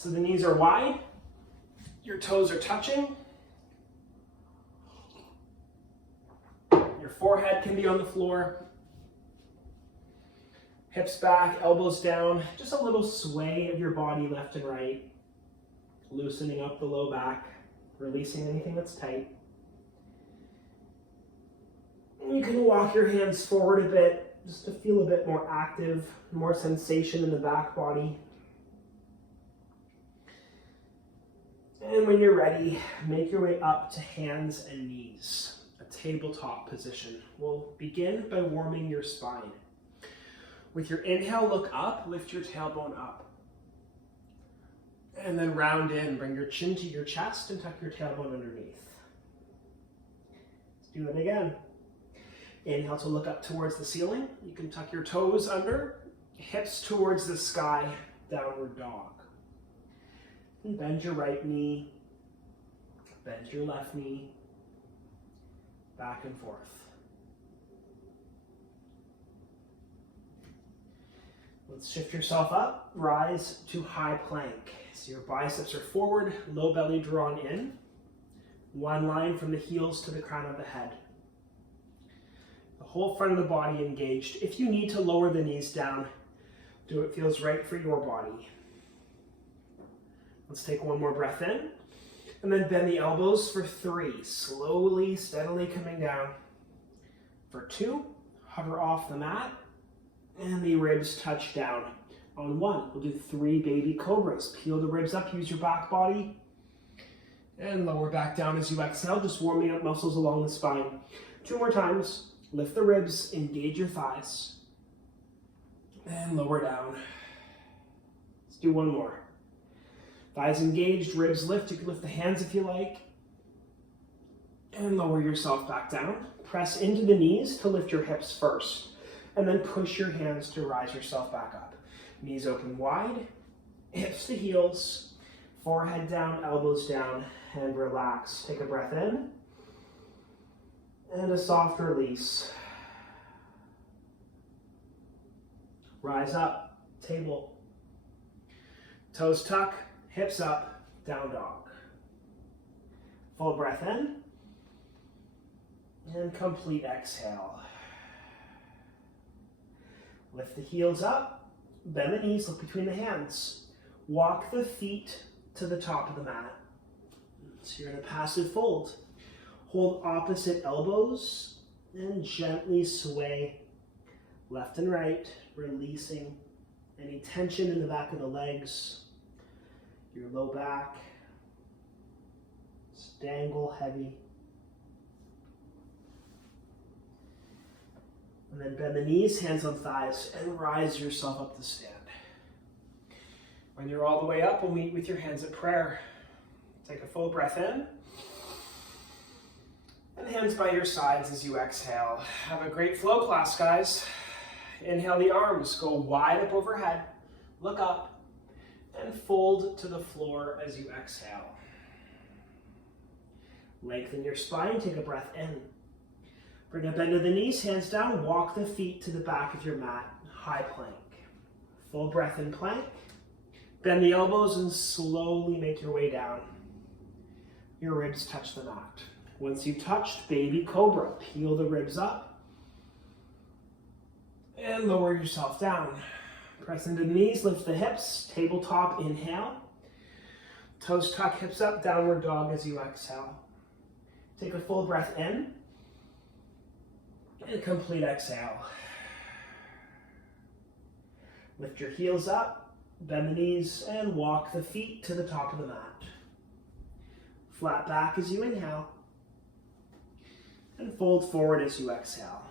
So the knees are wide, your toes are touching, your forehead can be on the floor, hips back, elbows down, just a little sway of your body left and right, loosening up the low back, releasing anything that's tight. And you can walk your hands forward a bit, just to feel a bit more active, more sensation in the back body. And when you're ready, make your way up to hands and knees, a tabletop position. We'll begin by warming your spine. With your inhale, look up, lift your tailbone up. And then round in, bring your chin to your chest and tuck your tailbone underneath. Let's do it again. Inhale to look up towards the ceiling. You can tuck your toes under, hips towards the sky, downward dog. And bend your right knee, bend your left knee, back and forth. Let's shift yourself up, rise to high plank. So your biceps are forward, low belly drawn in. One line from the heels to the crown of the head. The whole front of the body engaged. If you need to lower the knees down, do what feels right for your body. Let's take one more breath in, and then bend the elbows for 3. Slowly, steadily coming down. For 2, hover off the mat, and the ribs touch down. On 1, we'll do 3 baby cobras. Peel the ribs up, use your back body, and lower back down as you exhale, just warming up muscles along the spine. 2 more times. Lift the ribs, engage your thighs, and lower down. Let's do 1 more. Thighs engaged, ribs lift. You can lift the hands if you like. And lower yourself back down. Press into the knees to lift your hips first. And then push your hands to rise yourself back up. Knees open wide, hips to heels, forehead down, elbows down, and relax. Take a breath in. And a soft release. Rise up, table. Toes tuck, hips up, down dog. Full breath in. And complete exhale. Lift the heels up, bend the knees, look between the hands. Walk the feet to the top of the mat. So you're in a passive fold. Hold opposite elbows and gently sway left and right, releasing any tension in the back of the legs, your low back. Just dangle heavy. And then bend the knees, hands on thighs, and rise yourself up to stand. When you're all the way up, we'll meet with your hands at prayer. Take a full breath in. And hands by your sides as you exhale. Have a great flow class, guys. Inhale the arms, go wide up overhead. Look up and fold to the floor as you exhale. Lengthen your spine, take a breath in. Bring a bend of the knees, hands down, walk the feet to the back of your mat, high plank. Full breath in plank. Bend the elbows and slowly make your way down. Your ribs touch the mat. Once you've touched, baby cobra, peel the ribs up and lower yourself down. Press into the knees, lift the hips, tabletop, inhale. Toes tuck, hips up, downward dog as you exhale. Take a full breath in. And complete exhale. Lift your heels up, bend the knees, and walk the feet to the top of the mat. Flat back as you inhale. And fold forward as you exhale.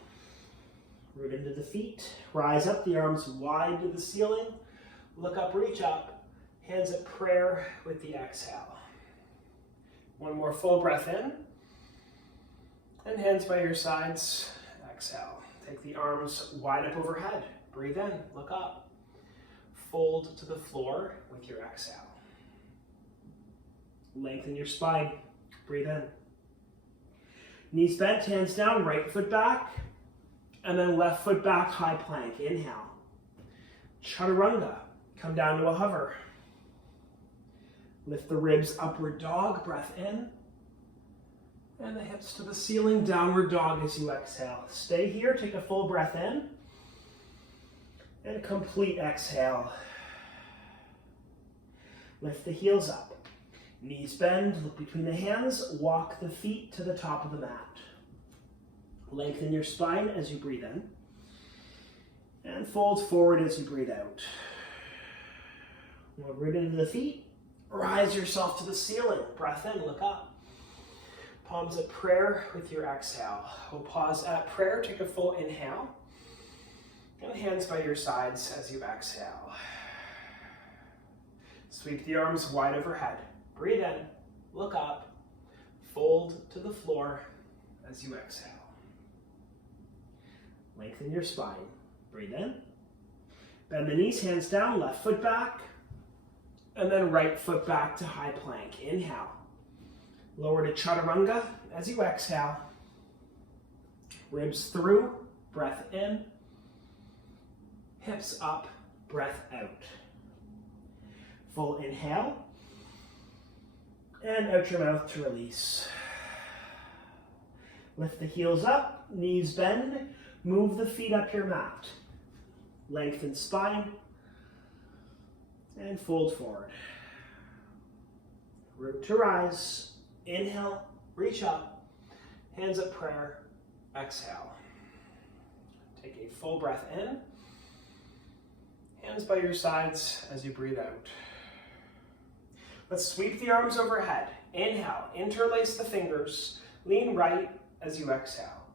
Root into the feet. Rise up, the arms wide to the ceiling. Look up, reach up. Hands at prayer with the exhale. One more full breath in. And hands by your sides. Exhale. Take the arms wide up overhead. Breathe in, look up. Fold to the floor with your exhale. Lengthen your spine. Breathe in. Knees bent, hands down, right foot back. And then left foot back, high plank. Inhale. Chaturanga. Come down to a hover. Lift the ribs, upward dog, breath in. And the hips to the ceiling, downward dog as you exhale. Stay here, take a full breath in. And complete exhale. Lift the heels up. Knees bend, look between the hands, walk the feet to the top of the mat. Lengthen your spine as you breathe in. And fold forward as you breathe out. Look right into the feet. Rise yourself to the ceiling. Breath in, look up. Palms at prayer with your exhale. We'll pause at prayer, take a full inhale. And hands by your sides as you exhale. Sweep the arms wide overhead. Breathe in, look up, fold to the floor as you exhale. Lengthen your spine. Breathe in. Bend the knees, hands down, left foot back. And then right foot back to high plank. Inhale. Lower to chaturanga as you exhale. Ribs through, breath in. Hips up, breath out. Full inhale. And out your mouth to release. Lift the heels up, knees bend, move the feet up your mat. Lengthen spine, and fold forward. Root to rise, inhale, reach up, hands at prayer, exhale. Take a full breath in, hands by your sides as you breathe out. Let's sweep the arms overhead. Inhale, interlace the fingers, lean right as you exhale.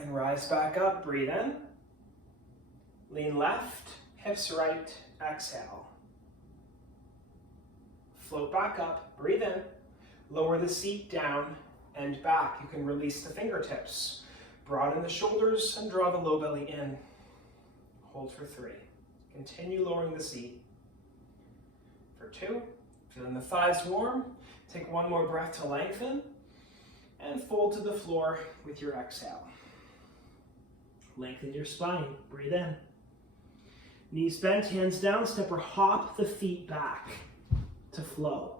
And rise back up, breathe in. Lean left, hips right, exhale. Float back up, breathe in. Lower the seat down and back. You can release the fingertips. Broaden the shoulders and draw the low belly in. Hold for 3. Continue lowering the seat. For 2, feeling the thighs warm, take one more breath to lengthen, and fold to the floor with your exhale. Lengthen your spine, breathe in. Knees bent, hands down, step or hop the feet back to flow.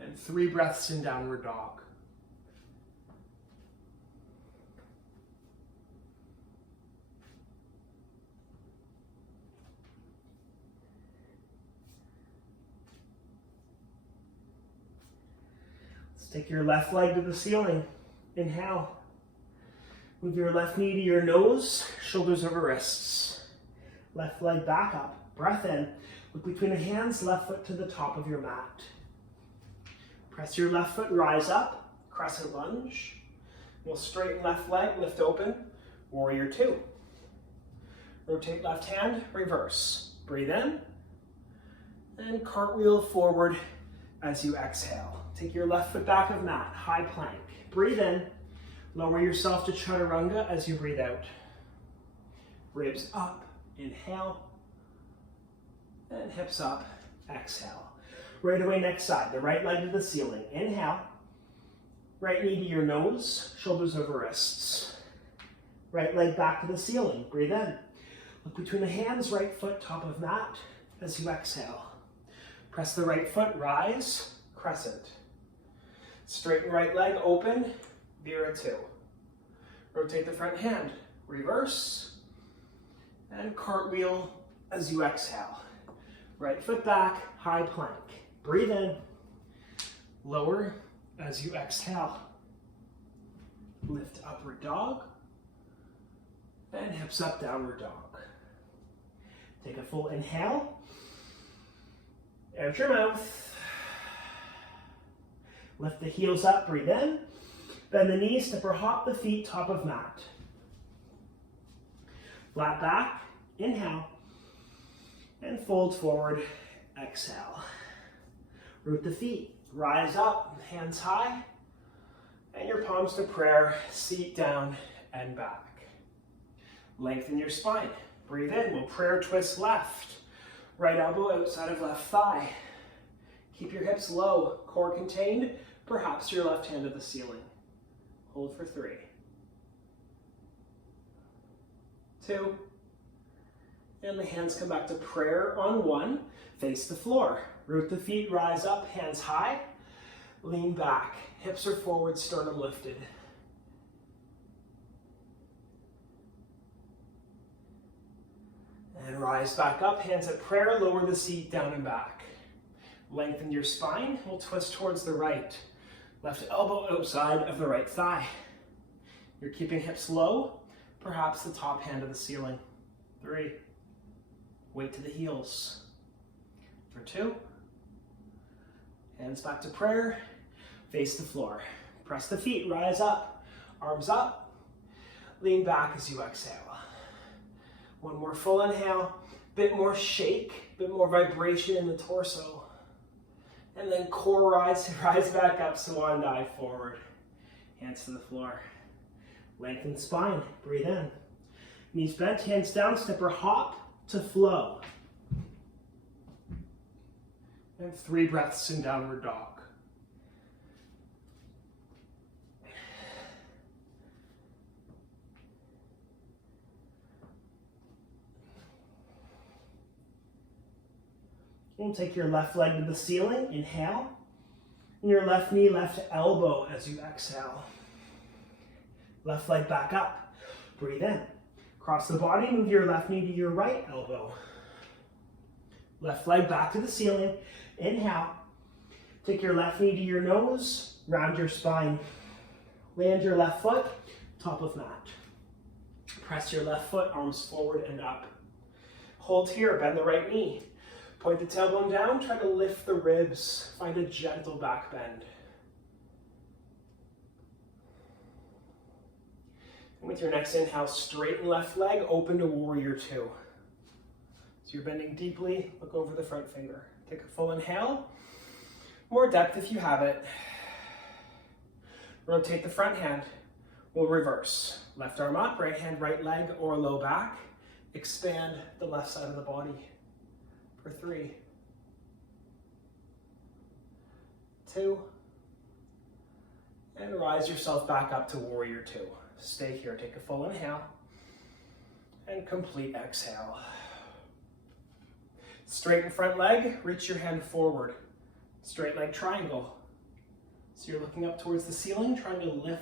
And 3 breaths in downward dog. Take your left leg to the ceiling. Inhale. Move your left knee to your nose, shoulders over wrists. Left leg back up. Breath in. Look between the hands, left foot to the top of your mat. Press your left foot, rise up, crescent lunge. We'll straighten left leg, lift open, warrior 2. Rotate left hand, reverse. Breathe in. And cartwheel forward as you exhale. Take your left foot back of mat, high plank. Breathe in, lower yourself to chaturanga as you breathe out. Ribs up, inhale, and hips up, exhale. Right away, next side, the right leg to the ceiling. Inhale, right knee to your nose, shoulders over wrists. Right leg back to the ceiling, breathe in. Look between the hands, right foot, top of mat, as you exhale. Press the right foot, rise, crescent. Straighten right leg, open, Vira 2. Rotate the front hand, reverse, and cartwheel as you exhale. Right foot back, high plank. Breathe in, lower as you exhale. Lift upward dog, and hips up, downward dog. Take a full inhale, out your mouth. Lift the heels up, breathe in. Bend the knees, step or hop the feet, top of mat. Flat back, inhale. And fold forward, exhale. Root the feet, rise up, hands high. And your palms to prayer, seat down and back. Lengthen your spine. Breathe in, we'll prayer twist left. Right elbow outside of left thigh. Keep your hips low, core contained, perhaps your left hand at the ceiling. Hold for 3, 2, And the hands come back to prayer on one. Face the floor. Root the feet, rise up, hands high. Lean back. Hips are forward, sternum lifted. And rise back up, hands at prayer, lower the seat down and back. Lengthen your spine, we'll twist towards the right. Left elbow outside of the right thigh. You're keeping hips low, perhaps the top hand of the ceiling. 3. Weight to the heels. For 2. Hands back to prayer, face the floor. Press the feet, rise up, arms up. Lean back as you exhale. One more full inhale, bit more shake, bit more vibration in the torso. And then core rise back up, swan dive forward. Hands to the floor. Lengthen spine, breathe in. Knees bent, hands down, step or hop to flow. And 3 breaths in downward dog. We'll take your left leg to the ceiling, inhale. And your left knee, left elbow as you exhale. Left leg back up, breathe in. Cross the body, move your left knee to your right elbow. Left leg back to the ceiling, inhale. Take your left knee to your nose, round your spine. Land your left foot, top of mat. Press your left foot, arms forward and up. Hold here, bend the right knee. Point the tailbone down, try to lift the ribs. Find a gentle back bend. And with your next inhale, straighten left leg, open to warrior 2. So you're bending deeply, look over the front finger. Take a full inhale. More depth if you have it. Rotate the front hand. We'll reverse. Left arm up, right hand, right leg, or low back. Expand the left side of the body. For 3, 2, and rise yourself back up to warrior 2. Stay here, take a full inhale, and complete exhale. Straighten front leg, reach your hand forward. Straight leg triangle. So you're looking up towards the ceiling, trying to elevate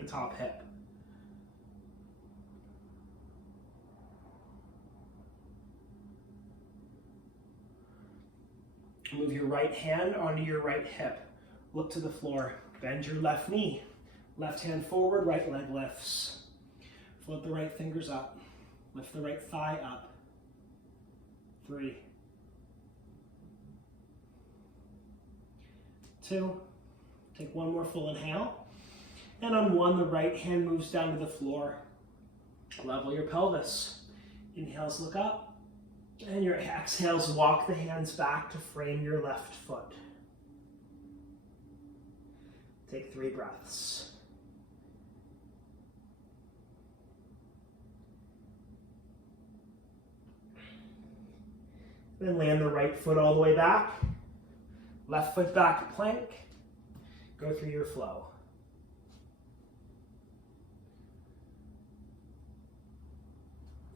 the top hip. Move your right hand onto your right hip. Look to the floor. Bend your left knee. Left hand forward, right leg lifts. Float the right fingers up. Lift the right thigh up. 3, 2. Take one more full inhale. And on 1, the right hand moves down to the floor. Level your pelvis. Inhales, look up. And your exhales, walk the hands back to frame your left foot. Take 3 breaths. Then land the right foot all the way back. Left foot back, plank. Go through your flow.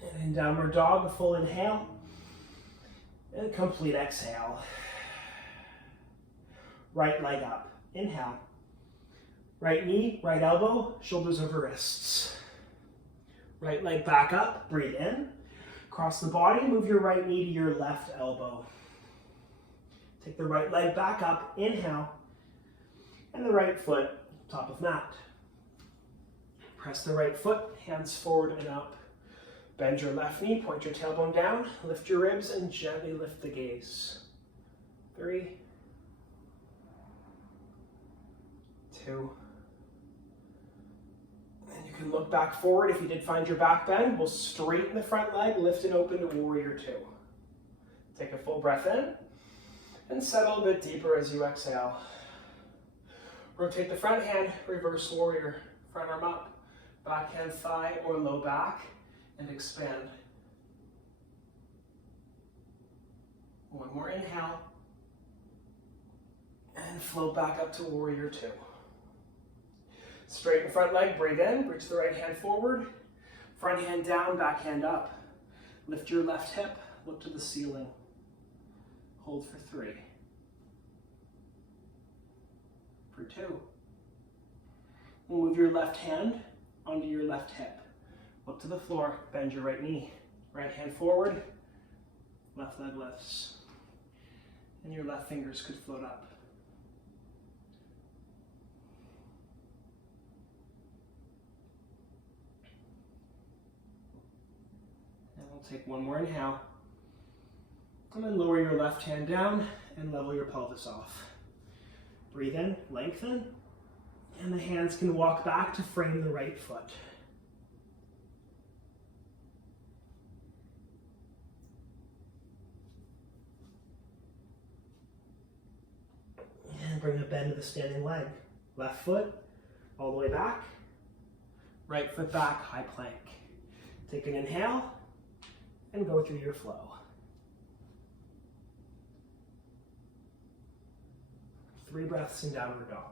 And in downward dog, a full inhale. And a complete exhale. Right leg up. Inhale. Right knee, right elbow, shoulders over wrists. Right leg back up, breathe in. Cross the body, move your right knee to your left elbow. Take the right leg back up, inhale. And the right foot, top of mat. Press the right foot, hands forward and up. Bend your left knee, point your tailbone down, lift your ribs, and gently lift the gaze. 3, 2. And you can look back forward if you did find your back bend. We'll straighten the front leg, lift and open to warrior 2. Take a full breath in, and settle a bit deeper as you exhale. Rotate the front hand, reverse warrior. Front arm up, back hand thigh or low back. And expand. One more inhale. And float back up to warrior 2. Straighten front leg, breathe in, reach the right hand forward. Front hand down, back hand up. Lift your left hip, look to the ceiling. Hold for 3. For 2. Move your left hand onto your left hip. Look to the floor, bend your right knee. Right hand forward, left leg lifts. And your left fingers could float up. And we'll take one more inhale. And then lower your left hand down and level your pelvis off. Breathe in, lengthen, and the hands can walk back to frame the right foot. And bring a bend to the standing leg. Left foot all the way back, right foot back, high plank. Take an inhale and go through your flow. 3 breaths in downward dog.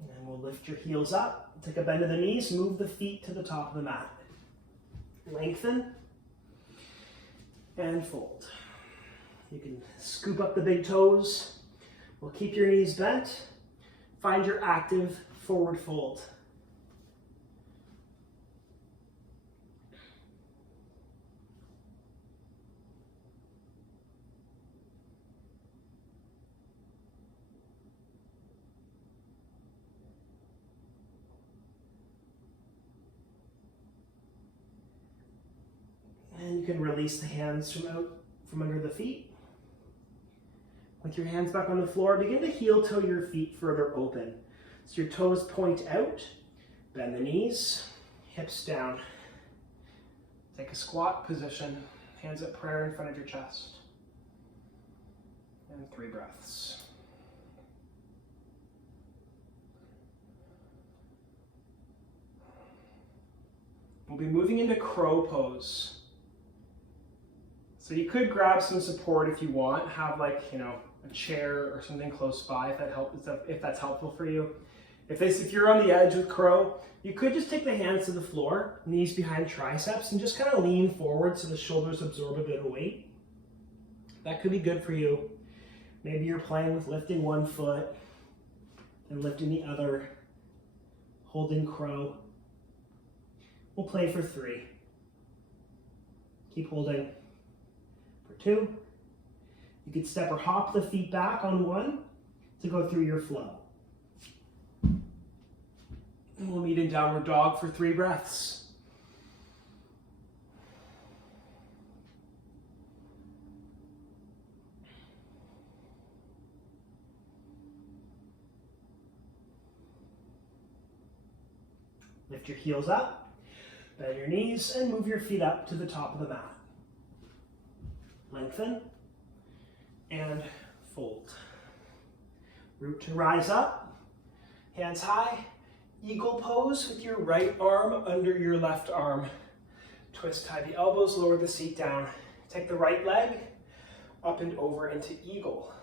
And then we'll lift your heels up, take a bend to the knees, move the feet to the top of the mat. Lengthen and fold. You can scoop up the big toes. We'll keep your knees bent. Find your active forward fold. And you can release the hands from under the feet. With your hands back on the floor, begin to heel toe your feet further open. So your toes point out, bend the knees, hips down. Take a squat position, hands at prayer in front of your chest. And 3 breaths. We'll be moving into crow pose. So you could grab some support if you want, have like, a chair or something close by if that's helpful for you. If you're on the edge with crow, you could just take the hands to the floor, knees behind triceps, and just kind of lean forward so the shoulders absorb a bit of weight. That could be good for you. Maybe you're playing with lifting one foot and lifting the other, holding crow. We'll play for 3. Keep holding. 2. You could step or hop the feet back on 1 to go through your flow. And we'll meet in downward dog for 3 breaths. Lift your heels up, bend your knees, and move your feet up to the top of the mat. Lengthen and fold. Root to rise up, hands high, eagle pose with your right arm under your left arm. Twist, tie the elbows, lower the seat down. Take the right leg up and over into eagle.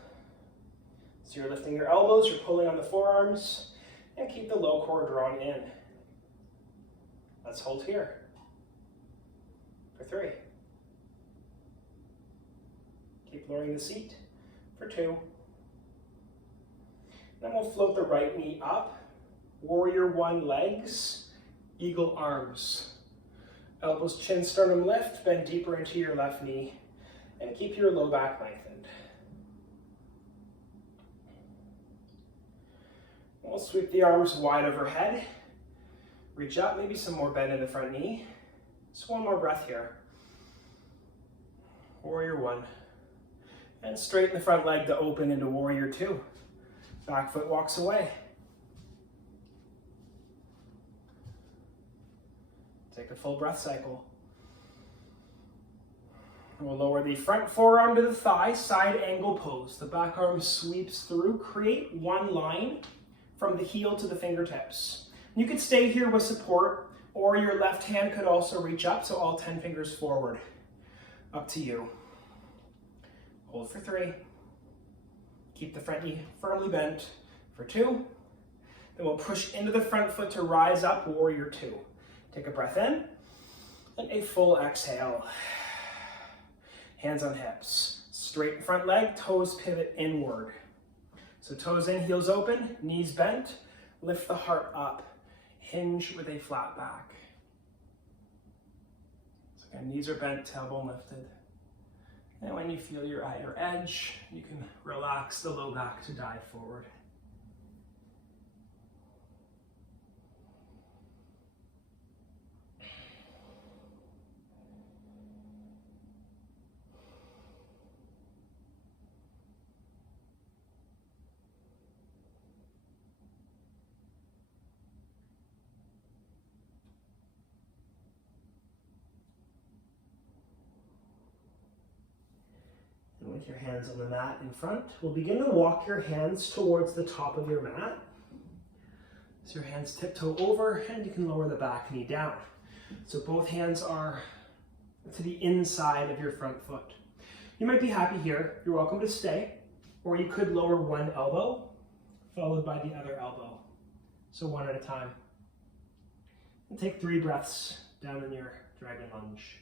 So you're lifting your elbows, you're pulling on the forearms, and keep the low core drawn in. Let's hold here for 3. Keep lowering the seat for 2. Then we'll float the right knee up, warrior 1 legs, eagle arms. Elbows, chin, sternum lift, bend deeper into your left knee, and keep your low back lengthened. We'll sweep the arms wide overhead, reach up, maybe some more bend in the front knee. Just 1 more breath here. Warrior 1. And straighten the front leg to open into warrior 2. Back foot walks away. Take a full breath cycle. We'll lower the front forearm to the thigh, side angle pose. The back arm sweeps through. Create 1 line from the heel to the fingertips. You could stay here with support, or your left hand could also reach up, so all 10 fingers forward. Up to you. Hold for 3. Keep the front knee firmly bent for 2. Then we'll push into the front foot to rise up, warrior 2. Take a breath in and a full exhale. Hands on hips. Straighten front leg, toes pivot inward. So toes in, heels open, knees bent. Lift the heart up. Hinge with a flat back. So again, knees are bent, tailbone lifted. And when you feel you're at your edge, you can relax the low back to dive forward. With your hands on the mat in front, we'll begin to walk your hands towards the top of your mat. So your hands tiptoe over and you can lower the back knee down. So both hands are to the inside of your front foot. You might be happy here, you're welcome to stay, or you could lower one elbow followed by the other elbow. So one at a time. And take 3 breaths down in your dragon lunge.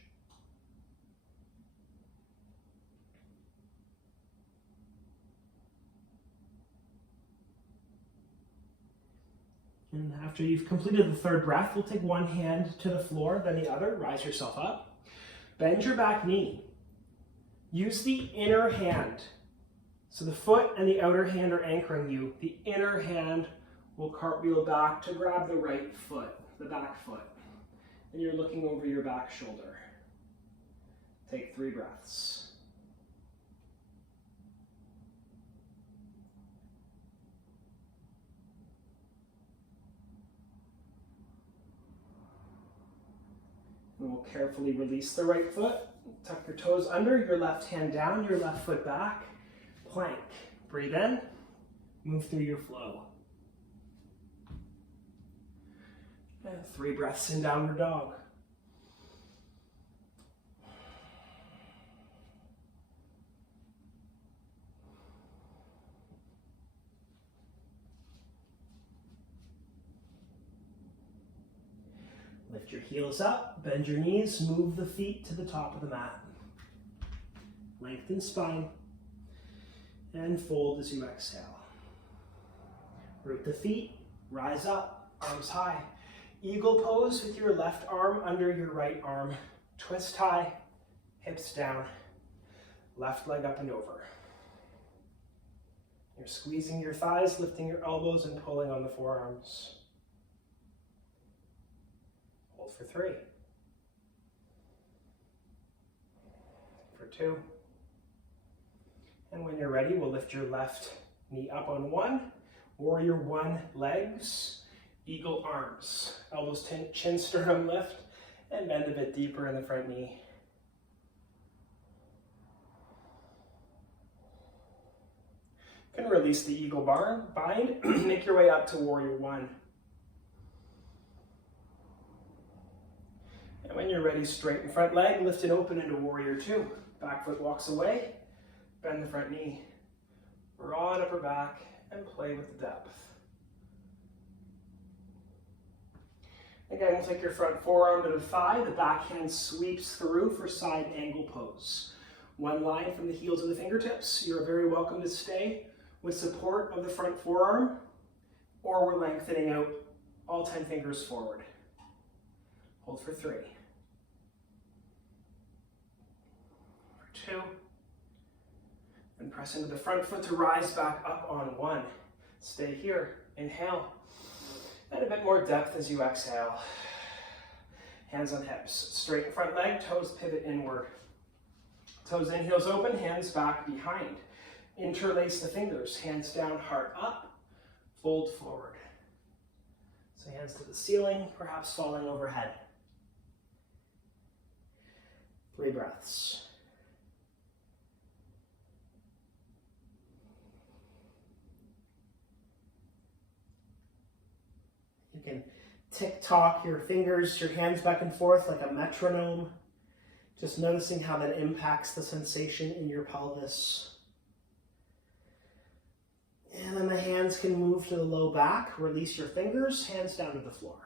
And after you've completed the 3rd breath, we'll take one hand to the floor, then the other. Rise yourself up. Bend your back knee. Use the inner hand. So the foot and the outer hand are anchoring you. The inner hand will cartwheel back to grab the right foot, the back foot. And you're looking over your back shoulder. Take 3 breaths. And we'll carefully release the right foot. Tuck your toes under, your left hand down, your left foot back. Plank. Breathe in. Move through your flow. And 3 breaths in downward dog. Lift your heels up, bend your knees, move the feet to the top of the mat. Lengthen spine, and fold as you exhale. Root the feet, rise up, arms high. Eagle pose with your left arm under your right arm. Twist high, hips down, left leg up and over. You're squeezing your thighs, lifting your elbows and pulling on the forearms. Hold for 3. For 2. And when you're ready, we'll lift your left knee up on 1. Warrior 1 legs, eagle arms. Elbows, chin, sternum lift, and bend a bit deeper in the front knee. You can release the eagle bind, make your way up to warrior 1. And when you're ready, straighten front leg, lift it open into warrior 2. Back foot walks away, bend the front knee. Broad upper back and play with the depth. Again, we'll take your front forearm to the thigh, the back hand sweeps through for side angle pose. One line from the heel to the fingertips. You're very welcome to stay with support of the front forearm, or we're lengthening out all 10 fingers forward. Hold for 3. For 2. And press into the front foot to rise back up on 1. Stay here. Inhale. And a bit more depth as you exhale. Hands on hips. Straighten front leg, toes pivot inward. Toes in, heels open, hands back behind. Interlace the fingers, hands down, heart up, fold forward. So hands to the ceiling, perhaps falling overhead. 3 breaths. You can tick-tock your fingers, your hands back and forth like a metronome. Just noticing how that impacts the sensation in your pelvis. And then the hands can move to the low back. Release your fingers, hands down to the floor.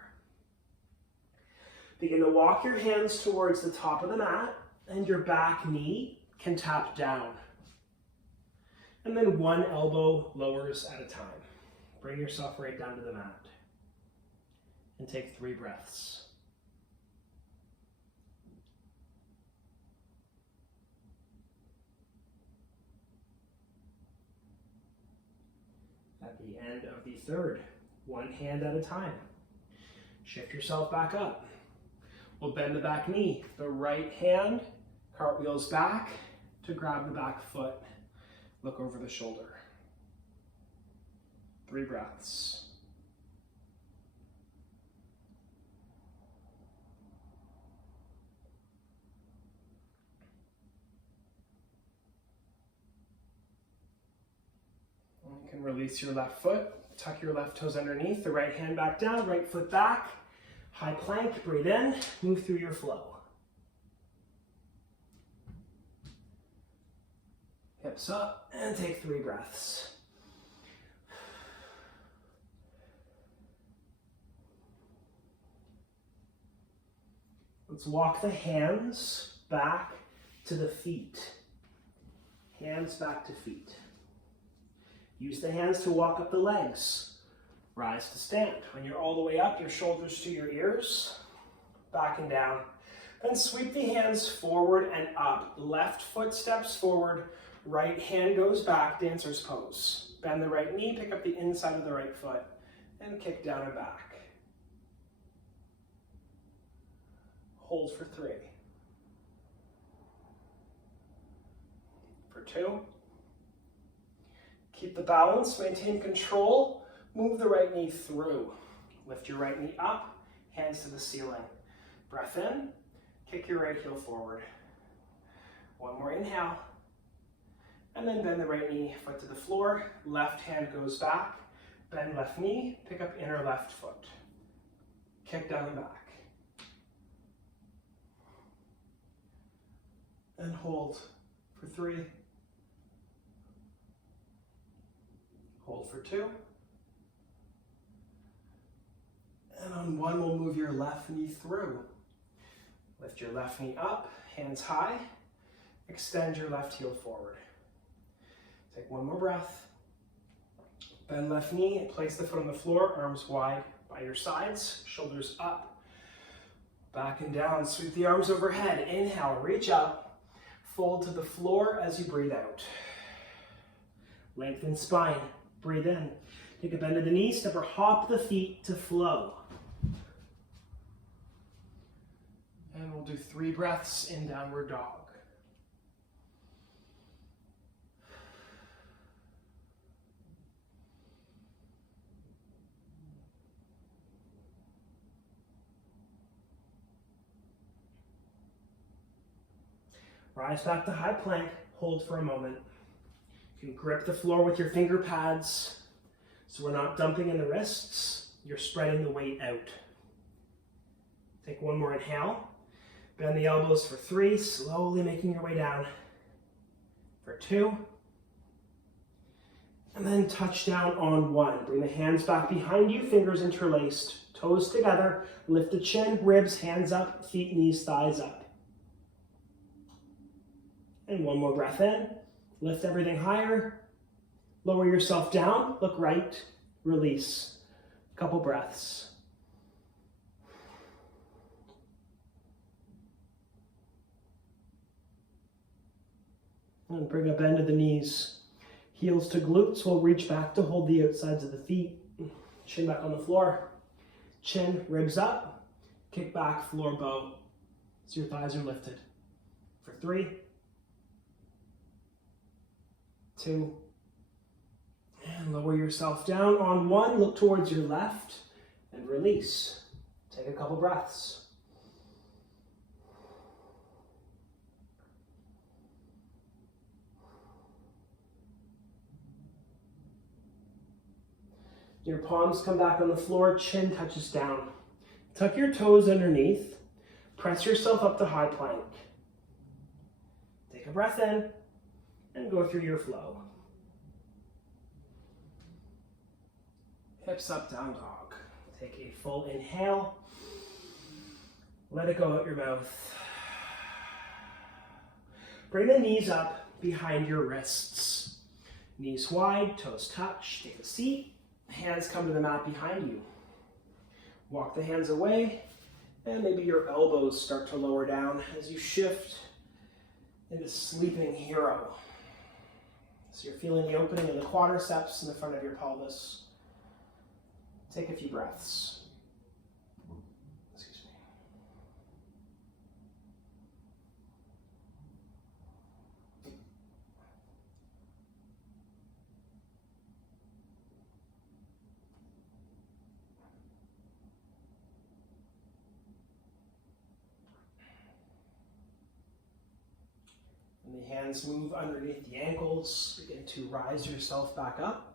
Begin to walk your hands towards the top of the mat, and your back knee can tap down. And then one elbow lowers at a time. Bring yourself right down to the mat. And take 3 breaths. At the end of the third, one hand at a time. Shift yourself back up. We'll bend the back knee. The right hand cartwheels back to grab the back foot. Look over the shoulder. 3 breaths. You can release your left foot. Tuck your left toes underneath. The right hand back down. Right foot back. High plank. Breathe in. Move through your flow. Hips up and take 3 breaths. Let's walk the hands back to the feet. Hands back to feet. Use the hands to walk up the legs. Rise to stand. When you're all the way up, your shoulders to your ears. Back and down. Then sweep the hands forward and up. Left foot steps forward. Right hand goes back, dancer's pose. Bend the right knee, pick up the inside of the right foot, and kick down and back. Hold for 3. For 2. Keep the balance, maintain control. Move the right knee through. Lift your right knee up, hands to the ceiling. Breath in, kick your right heel forward. One more inhale. And then bend the right knee, foot to the floor. Left hand goes back. Bend left knee, pick up inner left foot. Kick down and back. And hold for 3. Hold for 2. And on 1, we'll move your left knee through. Lift your left knee up, hands high. Extend your left heel forward. Take 1 more breath. Bend left knee and place the foot on the floor, arms wide by your sides, shoulders up, back and down. Sweep the arms overhead. Inhale, reach up, fold to the floor as you breathe out. Lengthen spine, breathe in. Take a bend of the knee, step or hop the feet to flow. And we'll do 3 breaths in downward dog. Rise back to high plank, hold for a moment. You can grip the floor with your finger pads so we're not dumping in the wrists, you're spreading the weight out. Take 1 more inhale, bend the elbows for 3, slowly making your way down. For 2, and then touch down on 1. Bring the hands back behind you, fingers interlaced, toes together, lift the chin, ribs, hands up, feet, knees, thighs up. And 1 more breath in. Lift everything higher. Lower yourself down. Look right. Release. A couple breaths. And bring a bend to the knees. Heels to glutes. We'll reach back to hold the outsides of the feet. Chin back on the floor. Chin, ribs up. Kick back, floor bow. So your thighs are lifted. For 3. 2, and lower yourself down. On 1, look towards your left and release. Take a couple breaths. Your palms come back on the floor, chin touches down. Tuck your toes underneath. Press yourself up to high plank. Take a breath in and go through your flow. Hips up, down dog. Take a full inhale. Let it go out your mouth. Bring the knees up behind your wrists. Knees wide, toes touch. Take a seat. Hands come to the mat behind you. Walk the hands away, and maybe your elbows start to lower down as you shift into sleeping hero. So you're feeling the opening of the quadriceps in the front of your pelvis. Take a few breaths. Excuse me. And the hands move underneath the ankles. Begin to rise yourself back up.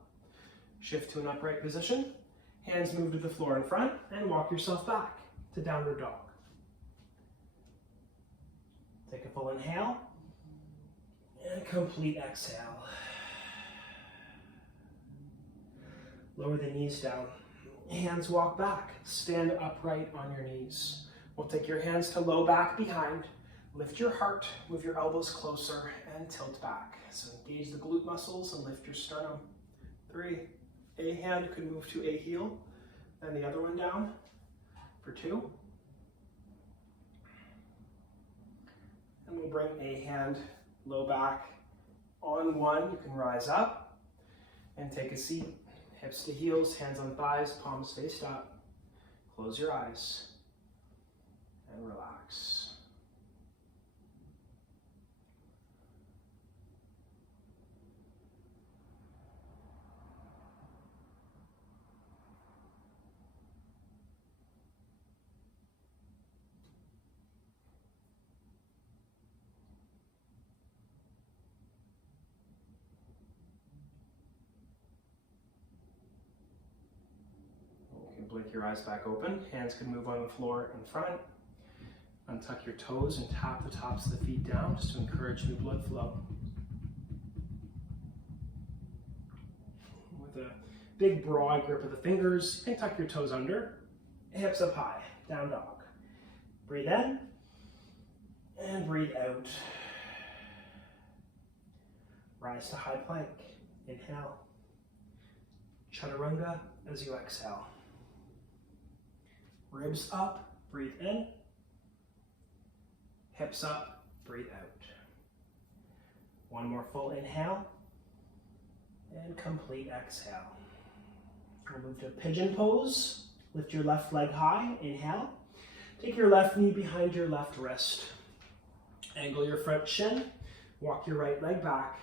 Shift to an upright position. Hands move to the floor in front and walk yourself back to downward dog. Take a full inhale and complete exhale. Lower the knees down. Hands walk back. Stand upright on your knees. We'll take your hands to low back behind. Lift your heart, move your elbows closer, and tilt back. So engage the glute muscles and lift your sternum. 3. A hand could move to a heel, and the other one down for 2. And we'll bring a hand low back on 1. You can rise up and take a seat. Hips to heels, hands on thighs, palms faced up. Close your eyes and relax. Blink your eyes back open. Hands can move on the floor in front. Untuck your toes and tap the tops of the feet down just to encourage new blood flow. With a big broad grip of the fingers, you can tuck your toes under. Hips up high, down dog. Breathe in and breathe out. Rise to high plank. Inhale. Chaturanga as you exhale. Ribs up, breathe in. Hips up, breathe out. One more full inhale. And complete exhale. We'll move to pigeon pose. Lift your left leg high, inhale. Take your left knee behind your left wrist. Angle your front shin. Walk your right leg back.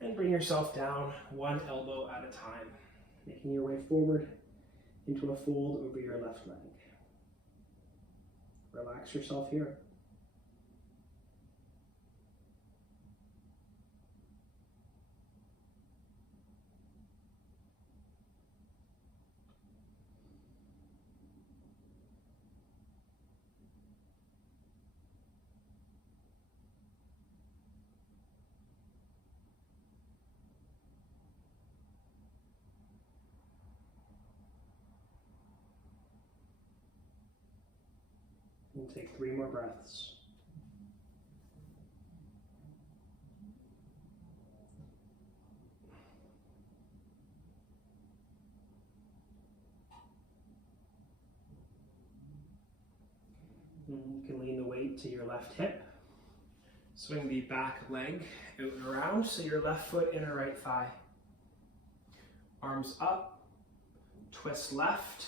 And bring yourself down one elbow at a time. Making your way forward into a fold over your left leg. Relax yourself here. And take 3 more breaths. And you can lean the weight to your left hip. Swing the back leg out and around, so your left foot in a right thigh. Arms up, twist left.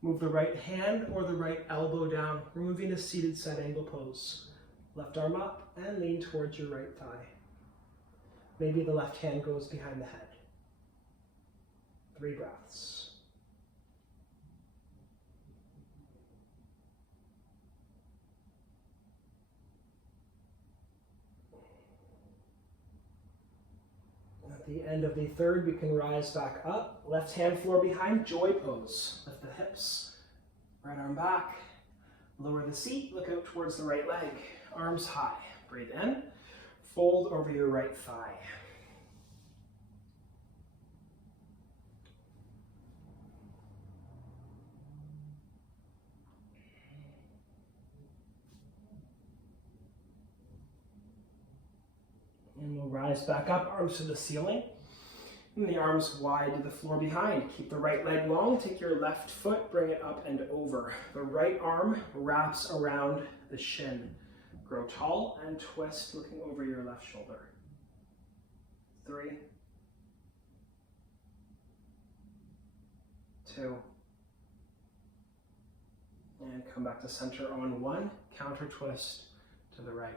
Move the right hand or the right elbow down. We're moving to seated side angle pose. Left arm up and lean towards your right thigh. Maybe the left hand goes behind the head. 3 breaths. At the end of the third, we can rise back up. Left hand floor behind, joy pose. Lift the hips, right arm back. Lower the seat, look out towards the right leg. Arms high. Breathe in, fold over your right thigh. Rise back up, arms to the ceiling. And the arms wide to the floor behind. Keep the right leg long, take your left foot, bring it up and over. The right arm wraps around the shin. Grow tall and twist, looking over your left shoulder. 3, 2, and come back to center on 1, counter twist to the right.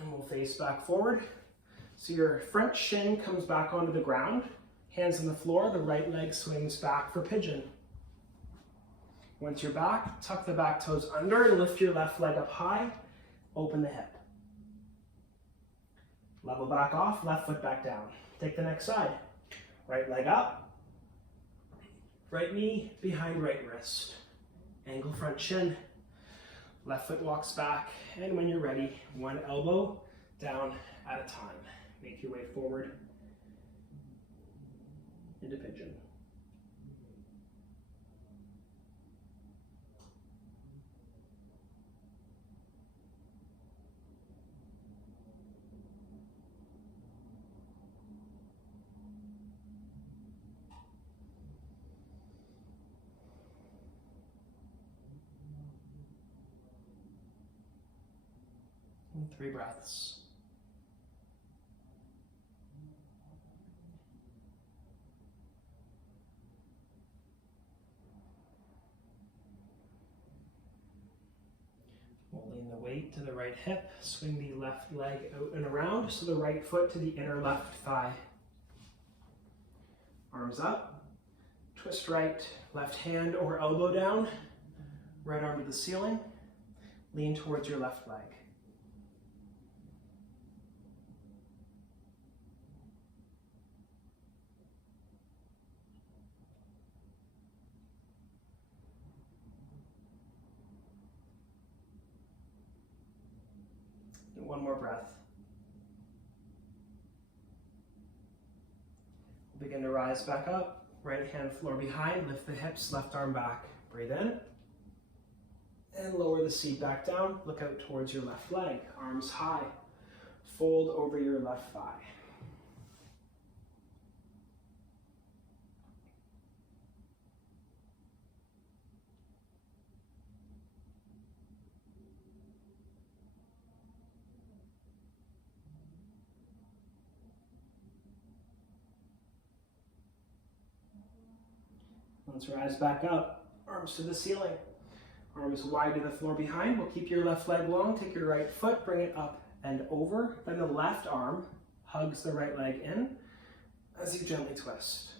And we'll face back forward. So your front shin comes back onto the ground, hands on the floor, the right leg swings back for pigeon. Once you're back, tuck the back toes under and lift your left leg up high, open the hip. Level back off, left foot back down. Take the next side. Right leg up, right knee behind right wrist. Angle front shin, left foot walks back, and when you're ready, one elbow down at a time. Make your way forward into pigeon. And 3 breaths. Lean the weight to the right hip, swing the left leg out and around, so the right foot to the inner left thigh. Arms up, twist right, left hand or elbow down, right arm to the ceiling, lean towards your left leg. One more breath. We'll begin to rise back up. Right hand floor behind, lift the hips, left arm back. Breathe in. And lower the seat back down. Look out towards your left leg. Arms high. Fold over your left thigh. Let's rise back up, arms to the ceiling, arms wide to the floor behind. We'll keep your left leg long, take your right foot, bring it up and over. Then the left arm hugs the right leg in as you gently twist.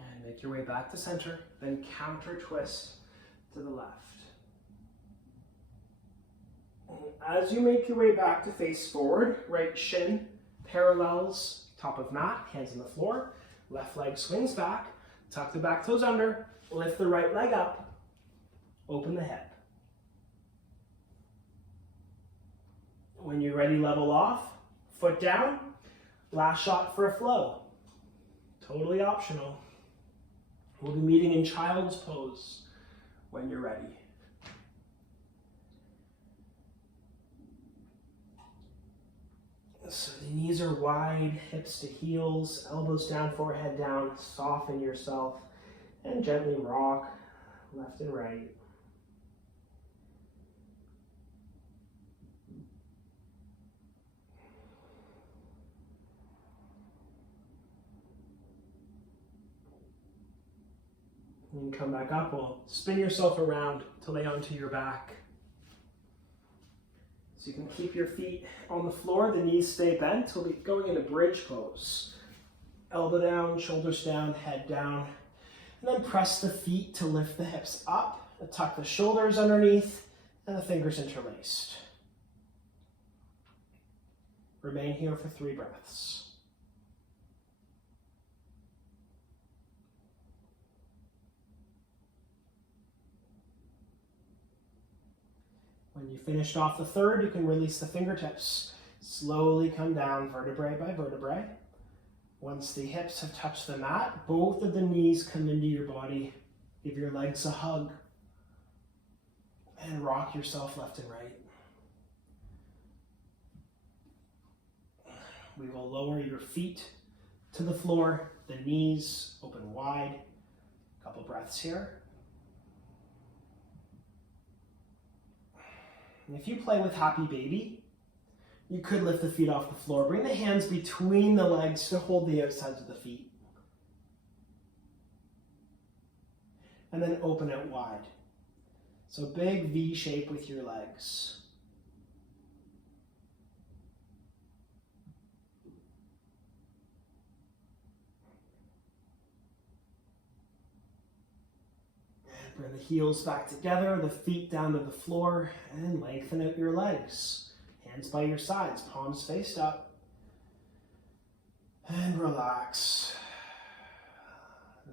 And make your way back to center, then counter twist to the left. As you make your way back to face forward, right shin parallels top of mat, hands on the floor, left leg swings back, tuck the back toes under, lift the right leg up, open the hip. When you're ready, level off, foot down, last shot for a flow. Totally optional. We'll be meeting in child's pose when you're ready. So the knees are wide, hips to heels, elbows down, forehead down. Soften yourself and gently rock left and right. And come back up. We'll spin yourself around to lay onto your back. So you can keep your feet on the floor, the knees stay bent. We'll be going into bridge pose. Elbow down, shoulders down, head down. And then press the feet to lift the hips up. Tuck the shoulders underneath and the fingers interlaced. Remain here for 3 breaths. When you finished off the third, you can release the fingertips. Slowly come down vertebrae by vertebrae. Once the hips have touched the mat, both of the knees come into your body Give your legs a hug and rock yourself left and right. We will lower your feet to the floor, the knees open wide. A couple breaths here. And if you play with Happy Baby, you could lift the feet off the floor. Bring the hands between the legs to hold the outsides of the feet. And then open out wide. So big V shape with your legs. Bring the heels back together, the feet down to the floor, and lengthen out your legs. Hands by your sides, palms faced up. And relax.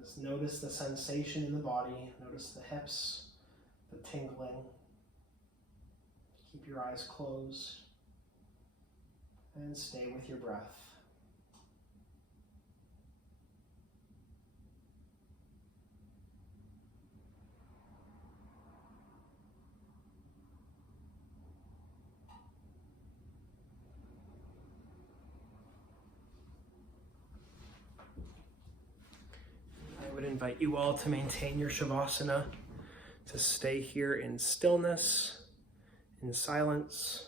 Just notice the sensation in the body. Notice the hips, the tingling. Keep your eyes closed. And stay with your breath. I would invite you all to maintain your Shavasana, to stay here in stillness, in silence,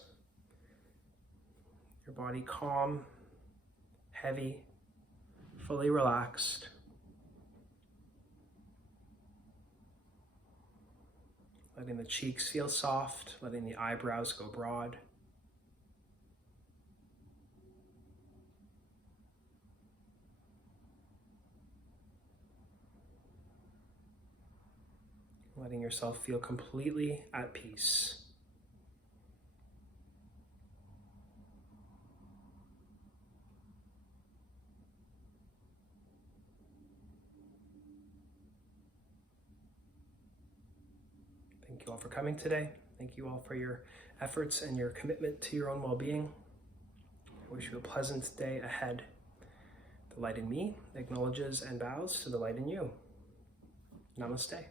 your body calm, heavy, fully relaxed. Letting the cheeks feel soft, letting the eyebrows go broad. Letting yourself feel completely at peace. Thank you all for coming today. Thank you all for your efforts and your commitment to your own well-being. I wish you a pleasant day ahead. The light in me acknowledges and bows to the light in you. Namaste.